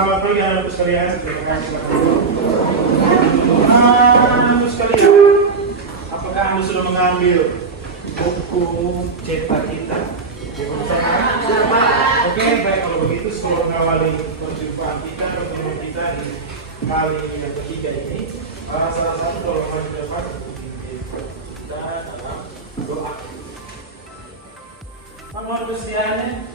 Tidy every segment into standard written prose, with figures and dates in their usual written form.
selamat pagi anak-anak sekalian. Terima kasih. Anak sekalian, apakah Anda sudah mengambil buku cetak kita? Oke, baik kalau begitu sebelum mengawali perjumpaan kita, pertemuan kita di kali yang ketiga ini, salah satu dorongan ke depan kita adalah doa. Kamu harus diane.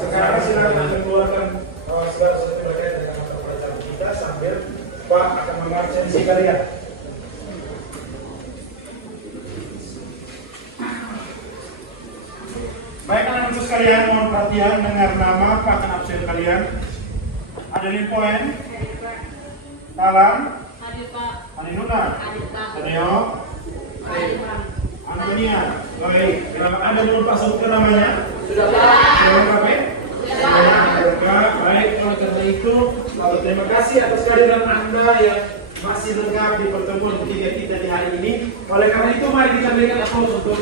Sekarang silakan keluarkan segala sesuatu berkaitan dengan pelajaran kita sambil Pak akan mengabsensi kalian. Baik anak-anak sekalian, mohon perhatian dengar nama Pak akan absen kalian. Ada di poin. Talam. Hadir Pak. Aninuna. Hadir Pak. Saneo. Hadir Pak. Antonia. Baik. Kenapa Anda belum pasang namanya? Sudah Pak. Sudah berapa? Sudah. Baik. Oleh karena itu, terima kasih atas kehadiran Anda yang masih lengkap di pertemuan ketiga kita di hari ini. Oleh karena itu, mari kita berikan aplaus untuk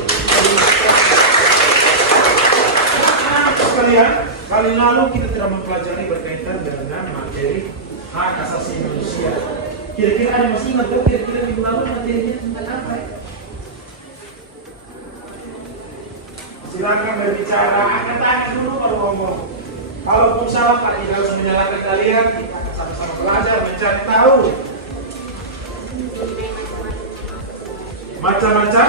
sekalian. Kali lalu kita telah mempelajari berkaitan dengan materi hak asasi manusia. Kira-kira ada masih ingat tuh kira-kira minggu lalu materinya tentang apa ya? Silakan berbicara, angkat tangan dulu baru ngomong. Kalaupun salah Pak, tidak harus menyalahkan kalian. Kita akan sama-sama belajar mencari tahu. Macam-macam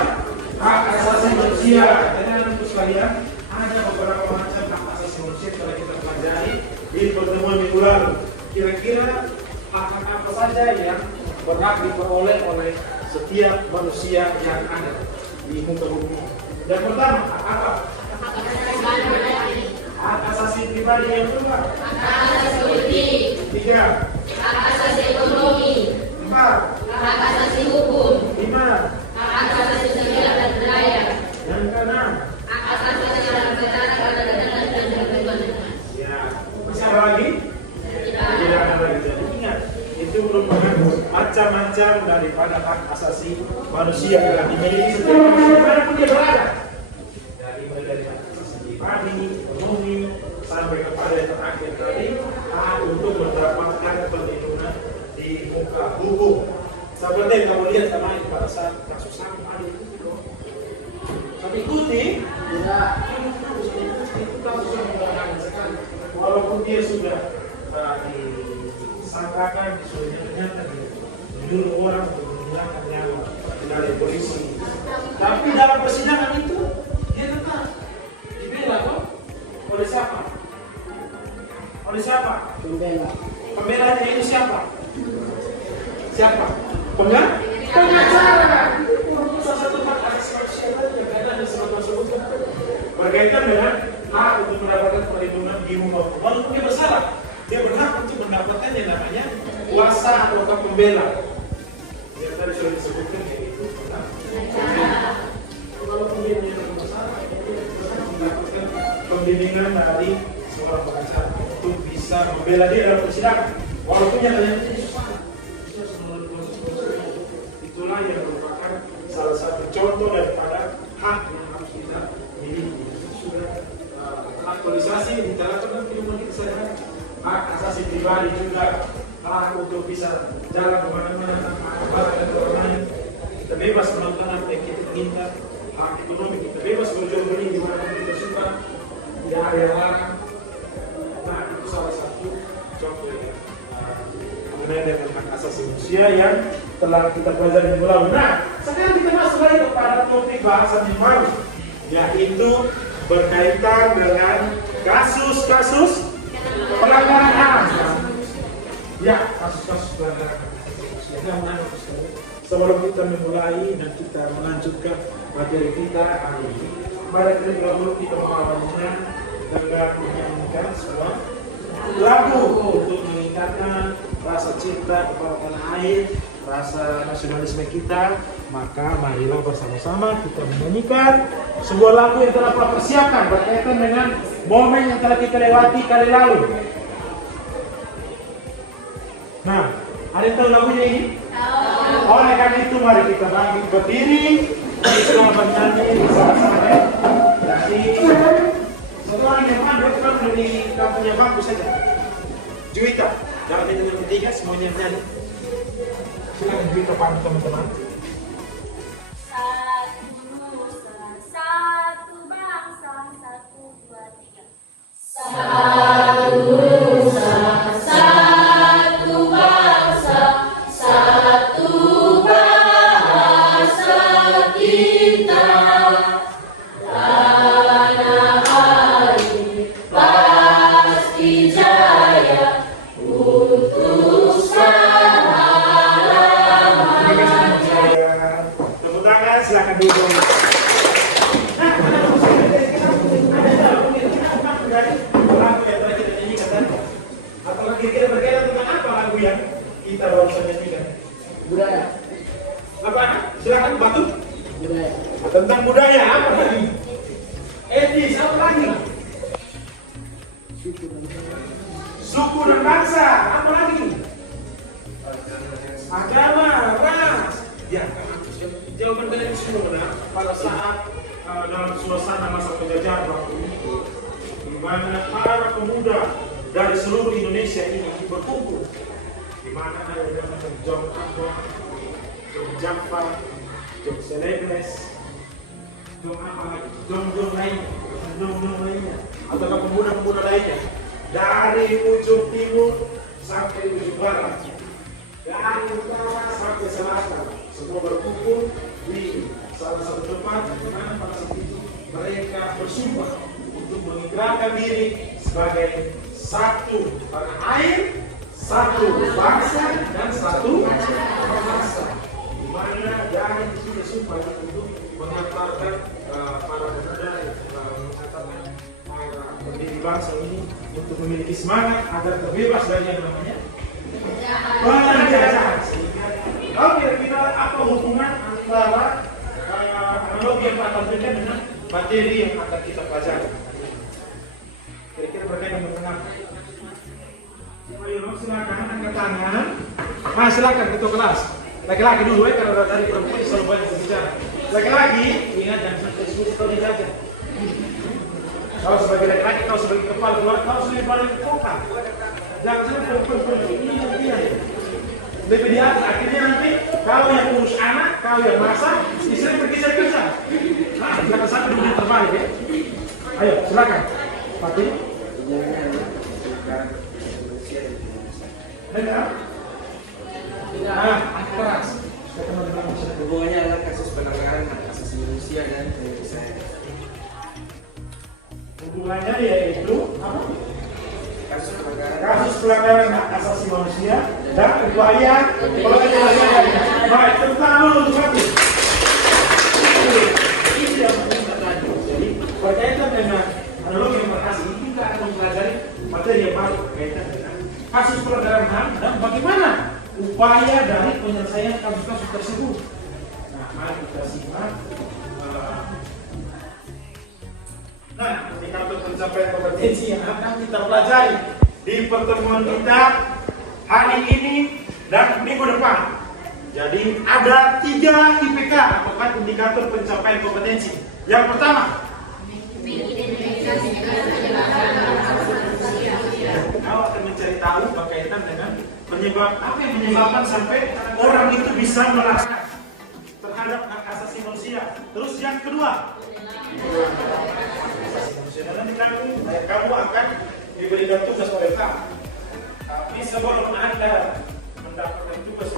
hak asasi manusia. Jadi anak-anak sekalian, ada beberapa macam hak asasi manusia telah kita pelajari di pertemuan minggu lalu. Kira-kira hak apa saja yang berhak diperoleh oleh setiap manusia yang ada di muka bumi. Yang pertama, hak apa? Hak asasi pribadi. Yang kedua, Hak asasi politik. tiga, Hak asasi ekonomi. empat, Hak asasi hukum. lima, Hak asasi sosial dan budaya. yang keenam. Hak asasi dalam perkara perdagangan dan perlindungan. Ya, masih ada lagi? Tidak. Tidak ada lagi. Jadi ingat, itu merupakan macam-macam daripada hak asasi manusia yang dimiliki setiap manusia dimanapun dia berada. Dari mulai dari hak asasi pribadi, ekonomi, sampai kepada yang terakhir tadi, hak untuk mendapatkan perlindungan di muka hukum. Seperti yang kamu lihat kemarin pada saat kasus HAM ada itu. Tapi ikuti, tidak. Itu kasus yang membahayakan sekali. Walaupun dia sudah disangkakan, disuruh ternyata dia menyuruh orang untuk menggunakan nyawa dari polisi. Tapi dalam persidangan itu dia tetap dibela kok. Oleh siapa? Oleh siapa? Pembela. Pembelanya ini siapa? Siapa? Pengacara. Itu salah satu hak asasi manusia yang berkaitan dengan tersebut. Berkaitan dengan hak untuk mendapatkan perlindungan di muka hukum. Walaupun dia bersalah, dia berhak untuk mendapatkan yang namanya kuasa atau pembela. Yang tadi sudah disebutkan yaitu walaupun dia tidak bersalah, dia berhak mendapatkan pembimbingan dari seorang pengacara untuk bisa membela dia dalam persidangan. Walaupun yang terjadi itu susah. Itulah yang merupakan salah satu contoh daripada hak yang harus kita miliki. Sudah aktualisasi diterapkan dalam kehidupan kita sehari-hari. Hak asasi pribadi juga, hak untuk bisa jalan kemana-mana tanpa barang dan orang lain. Kita bebas menonton apa yang kita inginkan. Hak ekonomi, kita bebas berjual beli di mana kita suka. Tidak ada yang larang. Nah, itu salah satu contoh yang mengenai dengan hak asasi manusia yang telah kita pelajari minggu lalu. Nah, sekarang kita masuk lagi kepada topik bahasan yang baru, yaitu berkaitan dengan kasus-kasus pelanggaran HAM. Ya, kasus-kasus pelanggaran HAM. Sebelum kita memulai dan kita melanjutkan materi kita hari ini, mari kita dahulu kita mengawalinya dengan menyanyikan sebuah lagu untuk meningkatkan rasa rasa cinta kepada tanah air, rasa nasionalisme kita, maka marilah bersama-sama kita menyanyikan sebuah lagu yang telah kita persiapkan berkaitan dengan momen yang telah kita lewati kali lalu. Nah, ada yang tahu lagunya ini? Oleh karena itu mari kita berdiri, kita bernyanyi bersama-sama. Jadi satu orang yang pandai bukan dari kampungnya bagus saja. Juwita, dalam itu yang bertiga semuanya nyanyi. Silakan Juwita pandu teman-teman. Satu nusa, satu bangsa, satu dua tiga. Satu nusa, satu bangsa, satu bahasa kita. Tanah air pasti jaya untuk Tepuk tangan, silakan duduk. Lagu yang telah kita nyanyikan tadi. Apakah kira-kira berkaitan tentang apa lagu yang kita barusan nyanyikan? Budaya. Apa? Silakan batu. Budaya. Tentang budaya apa lagi? Etis apa lagi? Suku dan bangsa apa lagi? Agama, ras. Ya, jawaban kalian semua benar. Pada saat dalam suasana masa penjajahan waktu itu, di mana para pemuda dari seluruh Indonesia ini berkumpul, di mana ada Jom Ambon, Jom Jafar, Jom Selebres, Jom apa lagi, Jom lainnya, atau pemuda-pemuda lainnya dari ujung timur sampai ujung barat, dari utara sampai selatan, semua berkumpul di salah satu tempat di mana pada saat itu mereka bersumpah untuk mengikrarkan diri sebagai satu tanah air, satu bangsa dan satu bahasa. Di mana dari itu sumpah untuk mengantarkan para pemuda, mengatakan para pendiri bangsa ini untuk memiliki semangat agar terbebas dari yang namanya penjajahan. Kalau kira-kira apa hubungan antara analogi yang Pak tampilkan dengan materi yang akan kita pelajari? Kira-kira berkaitan dengan apa? Ayo, silakan angkat tangan. Nah, silakan ketua kelas. Laki-laki dulu ya, karena tadi perempuan selalu banyak berbicara. Laki-laki, ingat jangan sampai diskusi kau dijaga. Kau sebagai laki-laki, kau sebagai kepala keluarga, kau sebagai paling vokal. Jangan sampai perempuan ini. Lebih di atas, akhirnya nanti kalau yang urus anak, kalau yang masak, istri berkisah-kisah. Nah, jangan sampai dunia terbalik ya. Ayo, silakan. Fatih. Dengar? Nah, keras. Hubungannya adalah kasus pelanggaran hak asasi manusia dan penyelesaian. Hubungannya yaitu apa? Kasus pelanggaran hak asasi manusia dan upaya penyelamatan. Baik, tentang dulu untuk Fatih. Ini yang penting tadi. Jadi berkaitan dengan analogi yang berhasil, kita akan mempelajari materi yang baru berkaitan dengan kasus pelanggaran HAM dan bagaimana upaya dari penyelesaian kasus-kasus tersebut. Nah, mari kita simak. Nah, indikator pencapaian kompetensi yang akan kita pelajari di pertemuan kita hari ini dan minggu depan. Jadi ada 3 IPK atau indikator pencapaian kompetensi. Yang pertama, kau akan mencari tahu berkaitan dengan penyebab apa yang menyebabkan sampai orang itu bisa melakukan terhadap hak asasi manusia. Terus yang kedua, nanti kamu akan diberikan tugas oleh kamu. Tapi sebelum Anda mendapatkan tugas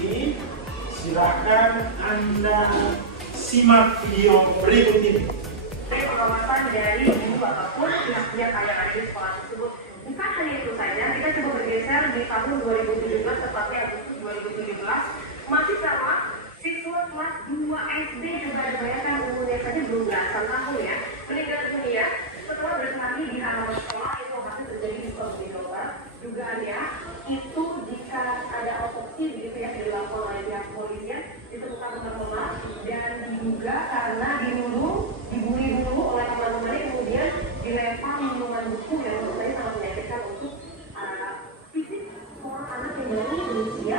ini, silakan Anda simak video berikut ini. Pengawasan dari guru ataupun pihak-pihak yang ada di sekolah tersebut. Bukan hanya itu saja, kita coba bergeser di tahun 2017, tepatnya Agustus 2017, masih sama siswa kelas 2 SD juga dibayangkan umurnya saja belum belasan tahun ya, meninggal dunia setelah berlari di halaman sekolah. Itu masih terjadi di Sulawesi Selatan. Dugaannya itu di baru berusia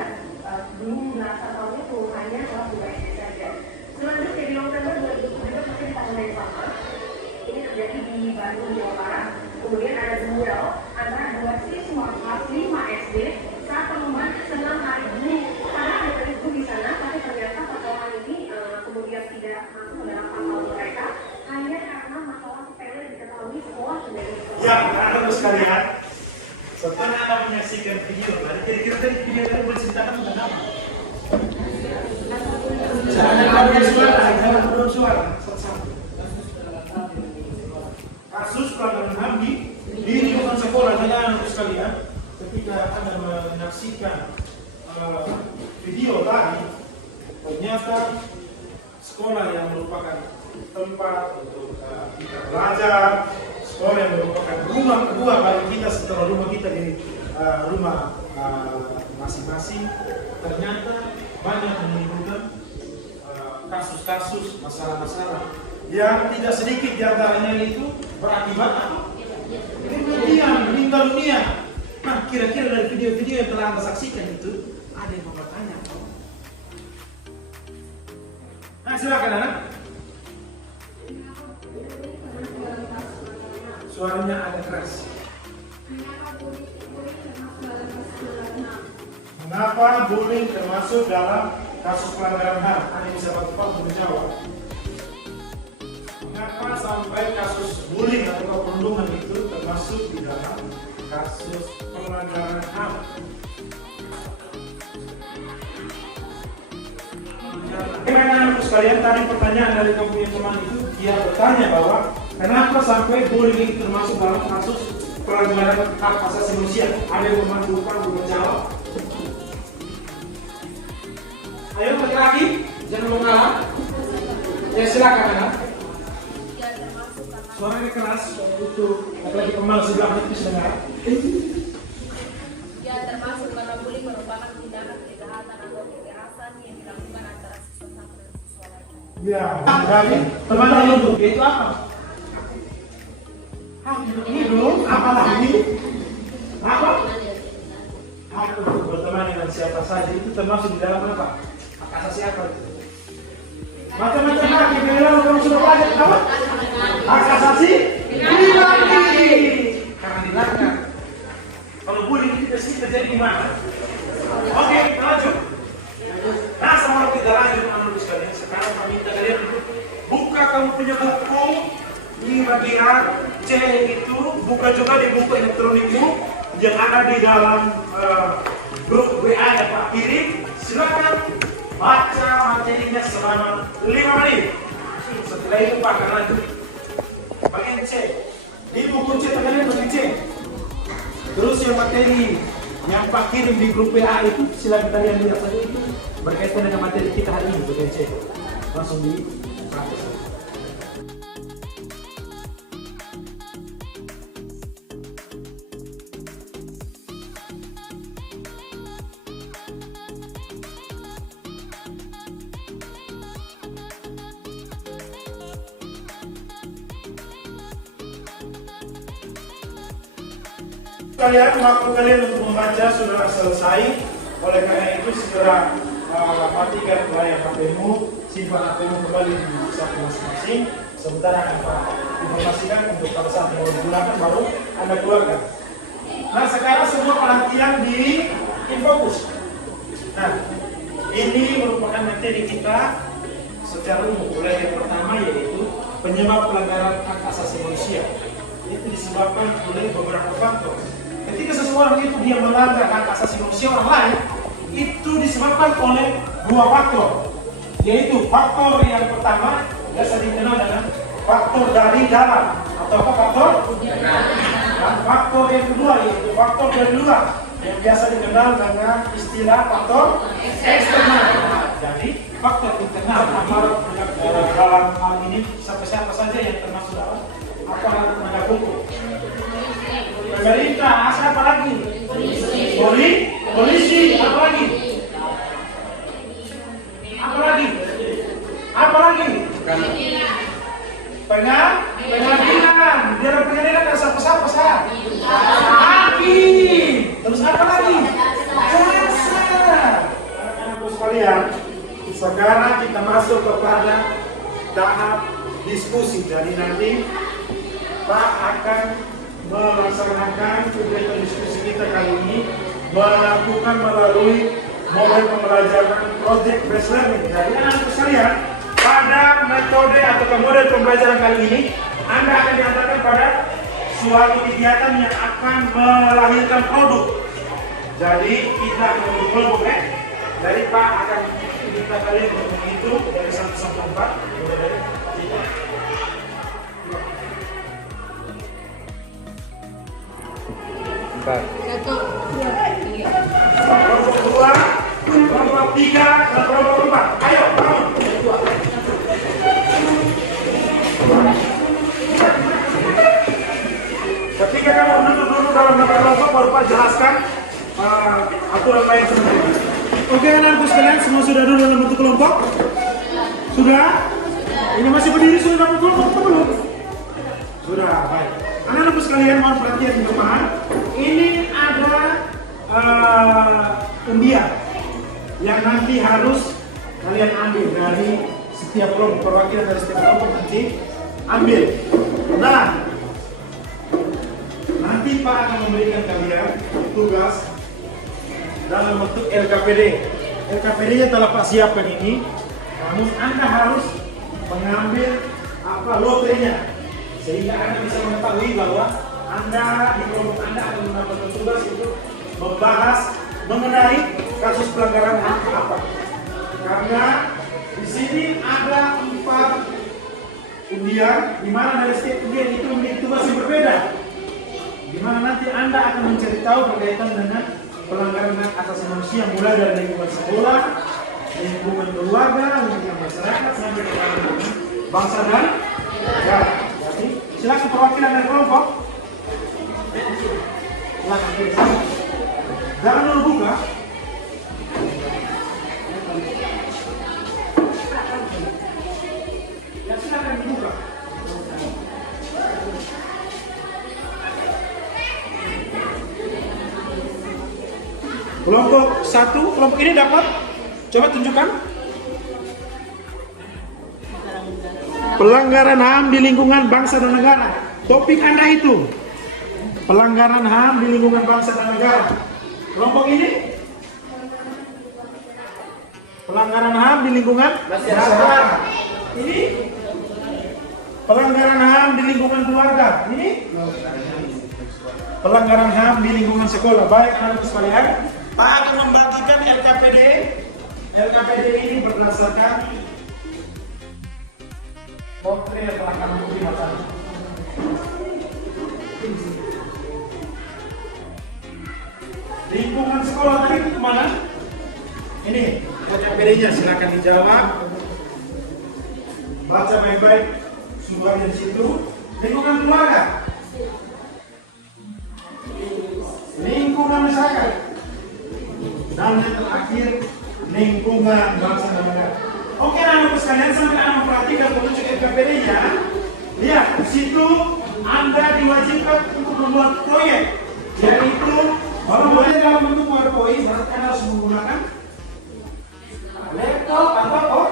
belum belasan tahun itu hanya kelas 2 SD saja. Selanjutnya di November 2017 masih di tahun yang sama, ini terjadi di Bandung, Jawa Barat. Kemudian ada duel antara dua siswa kelas 5 SD saat pengumuman senam hari guru. Padahal ada guru di sana, tapi ternyata pertemuan ini kemudian tidak masuk dalam pasal mereka hanya karena masalah sepele diketahui sekolah sendiri. Ya, anak-anak sekalian, setelah Anda menyaksikan video, kira-kira tadi video tadi menceritakan tentang apa? Jangan suara. Kasus pelanggaran HAM di lingkungan sekolah. Anak-anak sekalian, ketika Anda menyaksikan video tadi, ternyata sekolah yang merupakan tempat untuk kita belajar, sekolah yang merupakan rumah kedua bagi kita setelah rumah kita di rumah masing-masing, ternyata banyak menimbulkan kasus-kasus, masalah-masalah yang tidak sedikit diantaranya itu berakibat apa? Kemudian meninggal dunia. Nah, kira-kira dari video-video yang telah Anda saksikan itu ada yang mau bertanya? Nah, silakan anak. Suaranya agak keras. Mengapa bullying termasuk dalam kasus pelanggaran HAM? Ada yang bisa bantu menjawab. Mengapa sampai kasus bullying atau perundungan itu termasuk di dalam kasus pelanggaran HAM? Karena sekalian tadi pertanyaan dari kamu punya teman itu, dia bertanya bahwa kenapa sampai bullying itu termasuk dalam kasus pelanggaran hak asasi manusia? Ada yang membantu kamu menjawab? Ayo laki-laki, jangan mengalah. Ya silakan anak. Suaranya keras, itu apalagi pemalas sebelah itu bisa dengar. Ya, termasuk karena bullying merupakan tindakan kejahatan atau kekerasan yang dilakukan antara siswa satu dan siswa lain. Ya, dari teman-teman itu apa? Hidup, apa lagi? Apa? Hak untuk berteman dengan siapa saja itu termasuk di dalam apa? Hak asasi apa itu? Macam-macam hak yang bilang kamu sudah belajar apa? Hak asasi pribadi. Karena dilanggar. Kalau bullying itu pasti terjadi di mana? Oke, kita lanjut. Nah, sebelum kita lanjut, anak sekalian, sekarang kami minta kalian buka kamu punya buku di bagian C itu, buka juga di buku elektronikmu yang ada di dalam grup WA yang Pak kirim. Silakan baca materinya selama 5 menit. Setelah itu Pak akan lanjut bagian C. Di buku C kalian bagian C. Terus yang materi yang Pak kirim di grup WA itu silakan kalian lihat saja itu berkaitan dengan materi kita hari ini bagian C. Langsung di praktek. Kalian waktu kalian untuk membaca sudah selesai, oleh karena itu segera matikan layar HP-mu, simpan HP-mu kembali di saku masing-masing. Sementara Anda informasikan untuk pada saat mau digunakan baru Anda keluarkan. Nah, sekarang semua perhatian di Infokus. Nah, ini merupakan materi kita secara umum. Mulai yang pertama yaitu penyebab pelanggaran hak asasi manusia. Itu disebabkan oleh beberapa faktor. Ketika seseorang itu dia melanggar hak asasi manusia orang lain, itu disebabkan oleh 2 faktor, yaitu faktor yang pertama biasa dikenal dengan faktor dari dalam atau apa faktor? Dan faktor yang kedua yaitu faktor dari luar yang biasa dikenal dengan istilah faktor eksternal. Jadi faktor internal aparat dalam hal ini siapa saja yang termasuk dalam aparat penegak hukum. Pemerintah, apa lagi? Polisi, apa lagi? Apa lagi? Pengadilan. Dalam pengadilan ada siapa? Hakim. Terus apa lagi? sekalian, sekarang kita masuk kepada tahap diskusi. Jadi nanti Pak akan melaksanakan kegiatan diskusi kita kali ini melakukan melalui model pembelajaran project based learning. Jadi anak-anak sekalian, pada metode atau model pembelajaran kali ini Anda akan diantarkan pada suatu kegiatan yang akan melahirkan produk. Jadi kita akan berkelompok, Jadi Pak akan kita kalian untuk menghitung dari 1 sampai 4. Mulai dari 4. kelompok 2, kelompok 3, dan kelompok 4. Ayo, bangun. Ketika kamu duduk dalam kelompok, baru Pak jelaskan aturan main sebenarnya. Oke, anak-anakku sekalian, semua sudah duduk dalam bentuk kelompok? Sudah? Ini masih berdiri sudah dalam kelompok atau belum? Sudah, baik. Anak-anakku sekalian, mohon perhatian di depan. Ini ada undian yang nanti harus kalian ambil dari setiap kelompok, perwakilan dari setiap kelompok nanti ambil. Nah, nanti Pak akan memberikan kalian tugas dalam bentuk LKPD. LKPD-nya telah Pak siapkan ini, namun Anda harus mengambil lotrenya sehingga Anda bisa mengetahui bahwa Anda di kelompok Anda akan mendapatkan tugas untuk membahas mengenai kasus pelanggaran HAM apa. Karena di sini ada 4 undian, di mana dari setiap undian itu memiliki tugas yang berbeda. Di mana nanti Anda akan mencari tahu berkaitan dengan pelanggaran hak asasi manusia mulai dari lingkungan sekolah, lingkungan keluarga, lingkungan masyarakat sampai ke lingkungan bangsa dan negara. Jadi silakan perwakilan dari kelompok. Silakan pilih. Jangan dulu buka. Ya silakan dibuka. Kelompok 1, kelompok ini dapat. Coba tunjukkan. Pelanggaran HAM di lingkungan bangsa dan negara. Topik Anda itu pelanggaran HAM di lingkungan bangsa dan negara. Kelompok ini pelanggaran HAM di lingkungan masyarakat. Ini pelanggaran HAM di lingkungan keluarga. Ini pelanggaran HAM di lingkungan sekolah. Baik anak-anak sekalian, Pak akan membagikan LKPD. LKPD ini berdasarkan potret yang telah kami terima tadi. Lingkungan sekolah tadi itu kemana? Ini LKPD-nya, silakan dijawab. Baca baik-baik sumbernya di situ. Lingkungan keluarga, lingkungan masyarakat, dan yang terakhir lingkungan bangsa dan negara. Oke, anak-anak sekalian, sampai Anda memperhatikan petunjuk LKPD-nya. Lihat, di situ Anda diwajibkan untuk membuat proyek, yaitu orang-orang dalam bentuk PowerPoint. Berarti Anda harus menggunakan laptop atau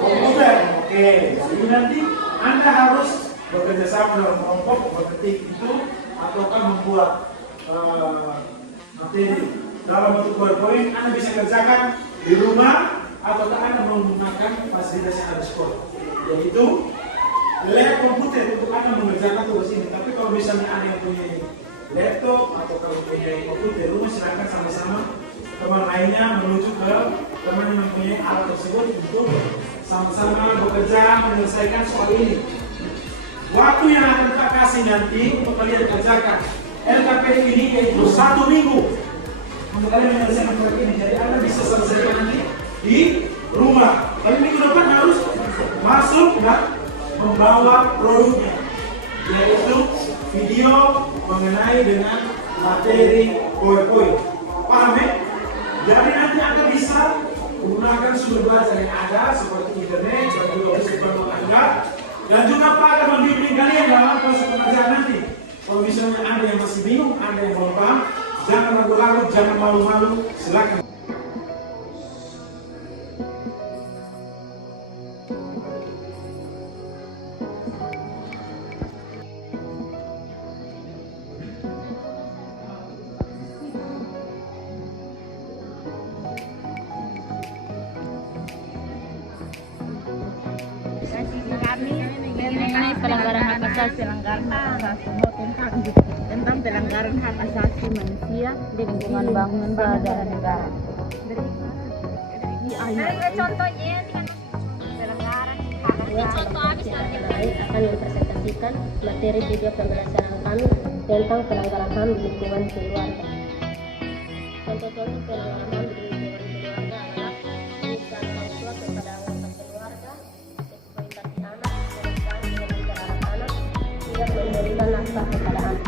komputer. Oke, jadi nanti Anda harus bekerja sama dalam kelompok, berketik itu, ataukah membuat materi dalam bentuk PowerPoint. Anda bisa kerjakan di rumah ataukah Anda menggunakan fasilitas yang ada di sekolah, yaitu lab komputer untuk Anda mengerjakan tugas ini. Tapi kalau misalnya Anda yang punya laptop atau kalau punya komputer di rumah, silakan sama-sama teman lainnya menuju ke teman yang mempunyai alat tersebut untuk sama-sama bekerja menyelesaikan soal ini. Waktu yang akan kita kasih nanti untuk kalian kerjakan LKPD ini yaitu 1 minggu untuk kalian menyelesaikan proyek ini. Jadi Anda bisa selesaikan nanti di rumah. Tapi minggu depan harus masuk dan membawa produknya, yaitu video mengenai dengan materi PowerPoint. Paham ya? Jadi nanti Anda bisa menggunakan sumber belajar yang ada seperti internet dan juga bisa Anda, dan juga Pak akan membimbing kalian dalam proses pengajaran nanti. Kalau misalnya Anda yang masih bingung, Anda yang belum paham, jangan ragu-ragu, jangan malu-malu, silakan. kami mengenai pelanggaran hak asasi tentang pelanggaran hak asasi manusia di lingkungan bangsa dan negara. Contohnya pelanggaran hak asasi akan mempresentasikan materi video pembelajaran kami tentang pelanggaran HAM di lingkungan keluarga. Contoh-contoh pelanggaran HAM di lingkungan keluarga adalah penyiksaan orang tua kepada anggota keluarga, eksploitasi anak, pernikahan dengan terhadap anak, tidak memberikan nafkah kepada anak.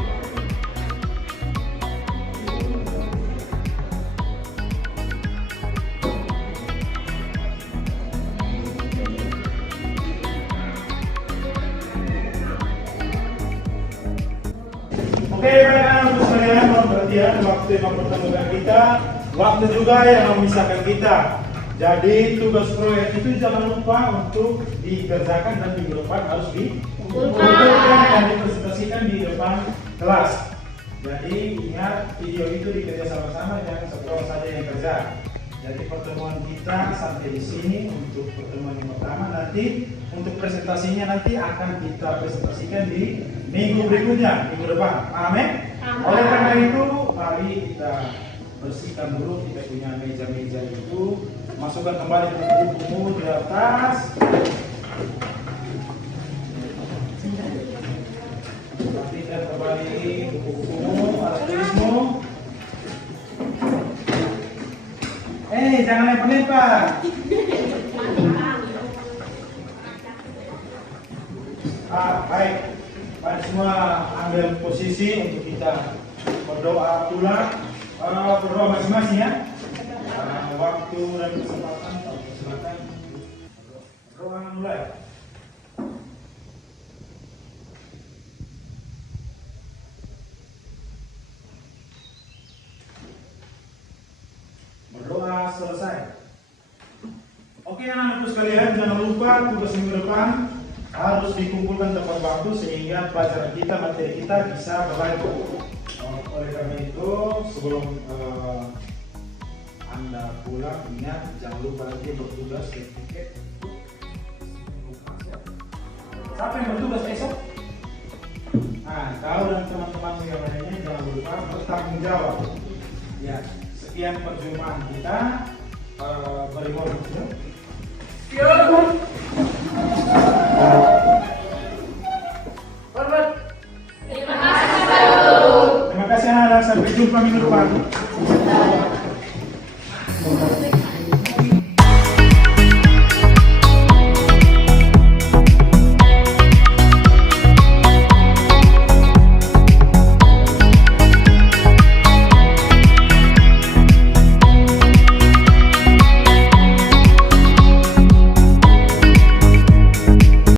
Oke, baik untuk sekalian, perhatian waktu yang mempertemukan kita, waktu juga yang memisahkan kita. Jadi tugas proyek itu jangan lupa untuk dikerjakan dan minggu depan harus dikumpulkan dan dipresentasikan di depan kelas. Jadi ingat video itu dikerja sama-sama, jangan satu orang saja yang kerja. Jadi pertemuan kita sampai di sini untuk pertemuan yang pertama. Nanti untuk presentasinya nanti akan kita presentasikan di minggu berikutnya, minggu depan. Amin. Oleh karena itu, mari kita bersihkan dulu kita punya meja-meja itu, masukkan kembali buku-buku di atas. Rapikan kembali buku-bukumu, alat tulismu. Jangan lempar-lempar. Baik. Mari semua ambil posisi untuk kita berdoa pula. Berdoa masing-masing ya. Waktu dan kesempatan, silakan. Berdoa mulai. Berdoa selesai. Oke anak-anakku sekalian, jangan lupa tugas minggu depan harus dikumpulkan tepat waktu sehingga pelajaran kita, materi kita bisa berlanjut. Oleh karena itu, sebelum Anda pulang, ingat jangan lupa nanti bertugas ke tiket. Siapa yang bertugas esok? Nah, kau dan teman-teman yang lainnya jangan lupa bertanggung jawab. Ya, sekian perjumpaan kita. Beri mohon. Terima kasih anak-anak, sampai jumpa minggu depan.